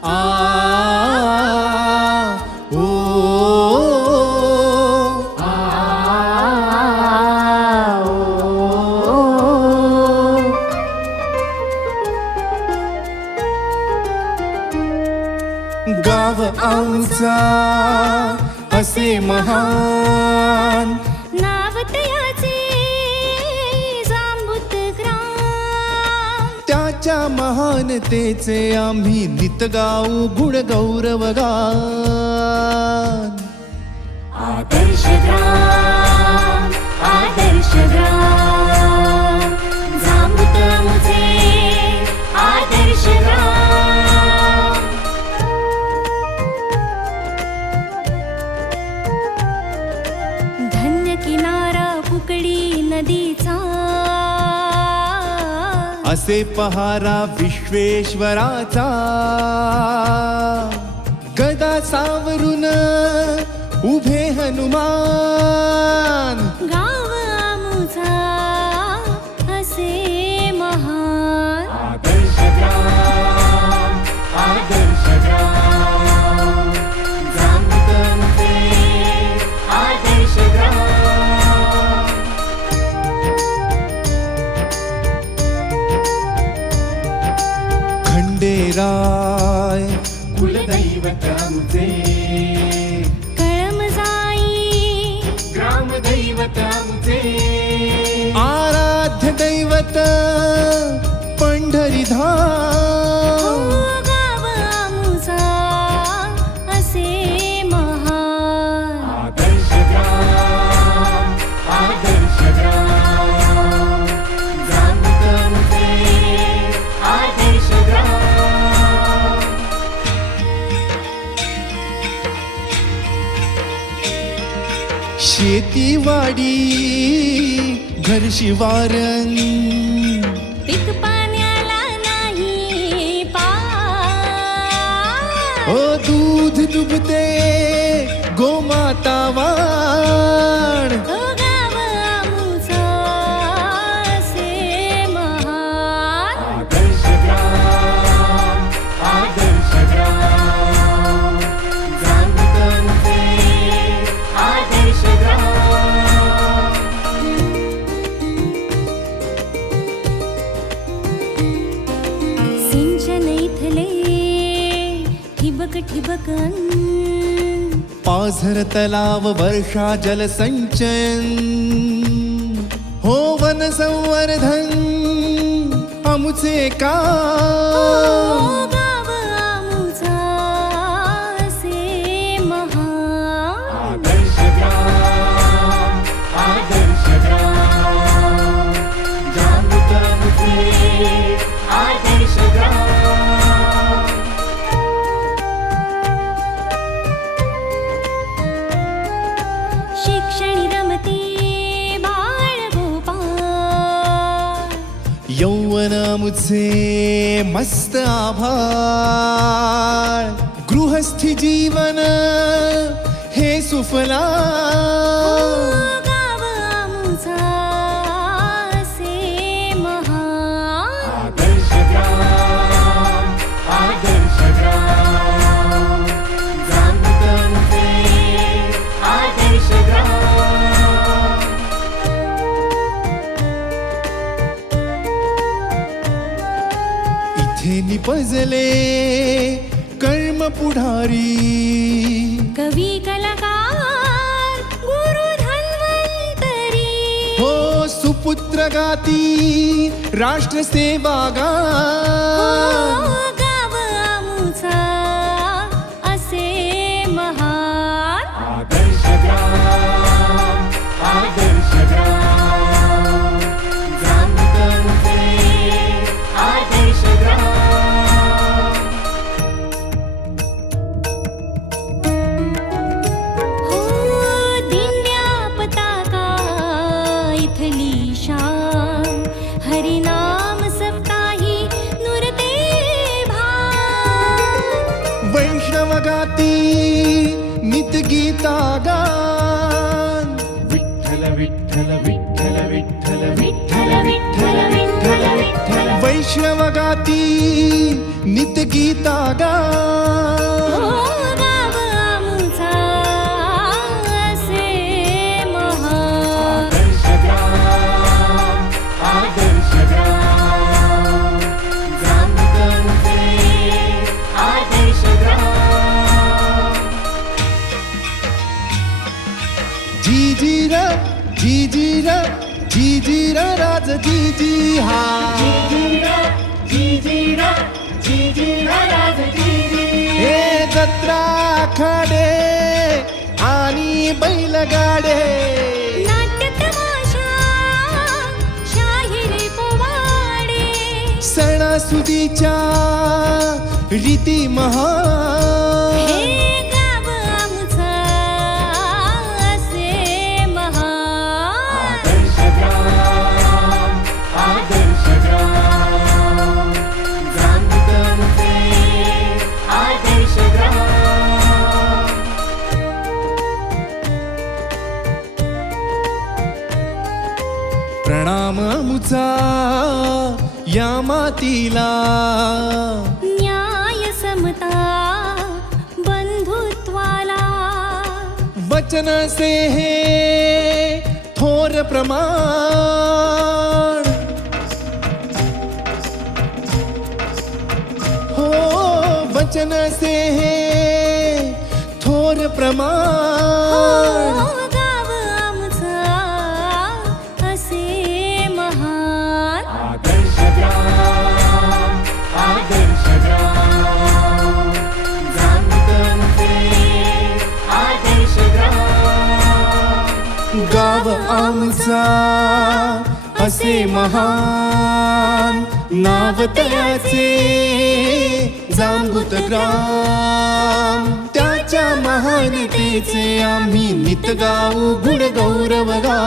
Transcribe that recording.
आ ओ आ ओ गाव आमचा असे महान नाव तयाचे जांबूत ग्राम त्याच्या महानतेचे आम्ही नित गाऊ गुण गौरवगान आदर्श ग्राम जांबूत आमचे आदर्श ग्राम धन्य किनारा कुकडी नदीचा असे पहारा विश्वेश्वराचा गदा सावरून उभे हनुमान गाव आमुचा असे महान आदर्श ग्राम जांबूत आमचे आदर्श ग्राम खंडेराय कुलदैवत आमचे कळमजाई ग्रामदैवत आमचे आराध्य दैवत पंढरीधाम गाव आमुचा असे महान आदर्श ग्राम जांबूत आमचे आदर्श ग्राम शेतीवाडी घर शिवारण पीक पाण्याला नाही पार ओ दूध दुभते गोमाता वाण गाव आमुचा असे महान आदर्श ग्राम जांबूत आमचे आदर्श ग्राम सिंचन इथले ठिबक पाझर तलाव वर्षा जलसंचयन हो वन संवर्धन आमुचे काम गाव आमुचा असे महान आदर्श ग्राम जांबूत आमचे आदर्श ग्राम शिक्षणी रमती बाळ गोपाळ यौवन आमुचे मस्त आभाळ गृहस्थी जीवन हे सुफला गाव आमुचा असे महान आदर्श ग्राम जांबूत आमचे आदर्श ग्राम इथे निपजले कर्म पुढारी कवी कलाकार गुरु धन्वंतरी हो सुपुत्र गाती राष्ट्र सेवा गान गाव आमुचा असे महान आदर्श ग्राम जांबूत आमचे आदर्श ग्राम हो दिव्या पताका इथली शान हरिनाम सप्ताही नुरते भान वैष्णव गाती नित गीता गान विठ्ठल विठ्ठल विठ्ठल विठ्ठल विठ्ठल विठ्ठल विठ्ठल विठ्ठल वैष्णवगाती नित गीता गा हो गाव आमचा असे महान. आदर्श ग्राम जामकरचे आदर्श ग्राम. जीजीरा जीजीरा जीजीरा राज जीजी हा हे जत्रा आखाडे आणि बैलगाडे नाट्य तमाशा शाहिरी पोवाडे सणासुदीच्या रीती महान हे गाव आमचा असे महान. आदर्श ग्राम जामकरचे आदर्श ग्राम. प्रणाम मुचा या मातीला न्याय समता बंधुत्वाला वचन से हे थोर प्रमाण हो वचन से हे थोर प्रमाण हो गाव आमचा असे महान. आदर्श ग्राम जामकरचे आदर्श ग्राम. गाव आमचा असे महान नाव त्याचे जांबूत ग्राम. त्याच्या महानतेचे आम्ही नित गाऊ गुण गौरव गा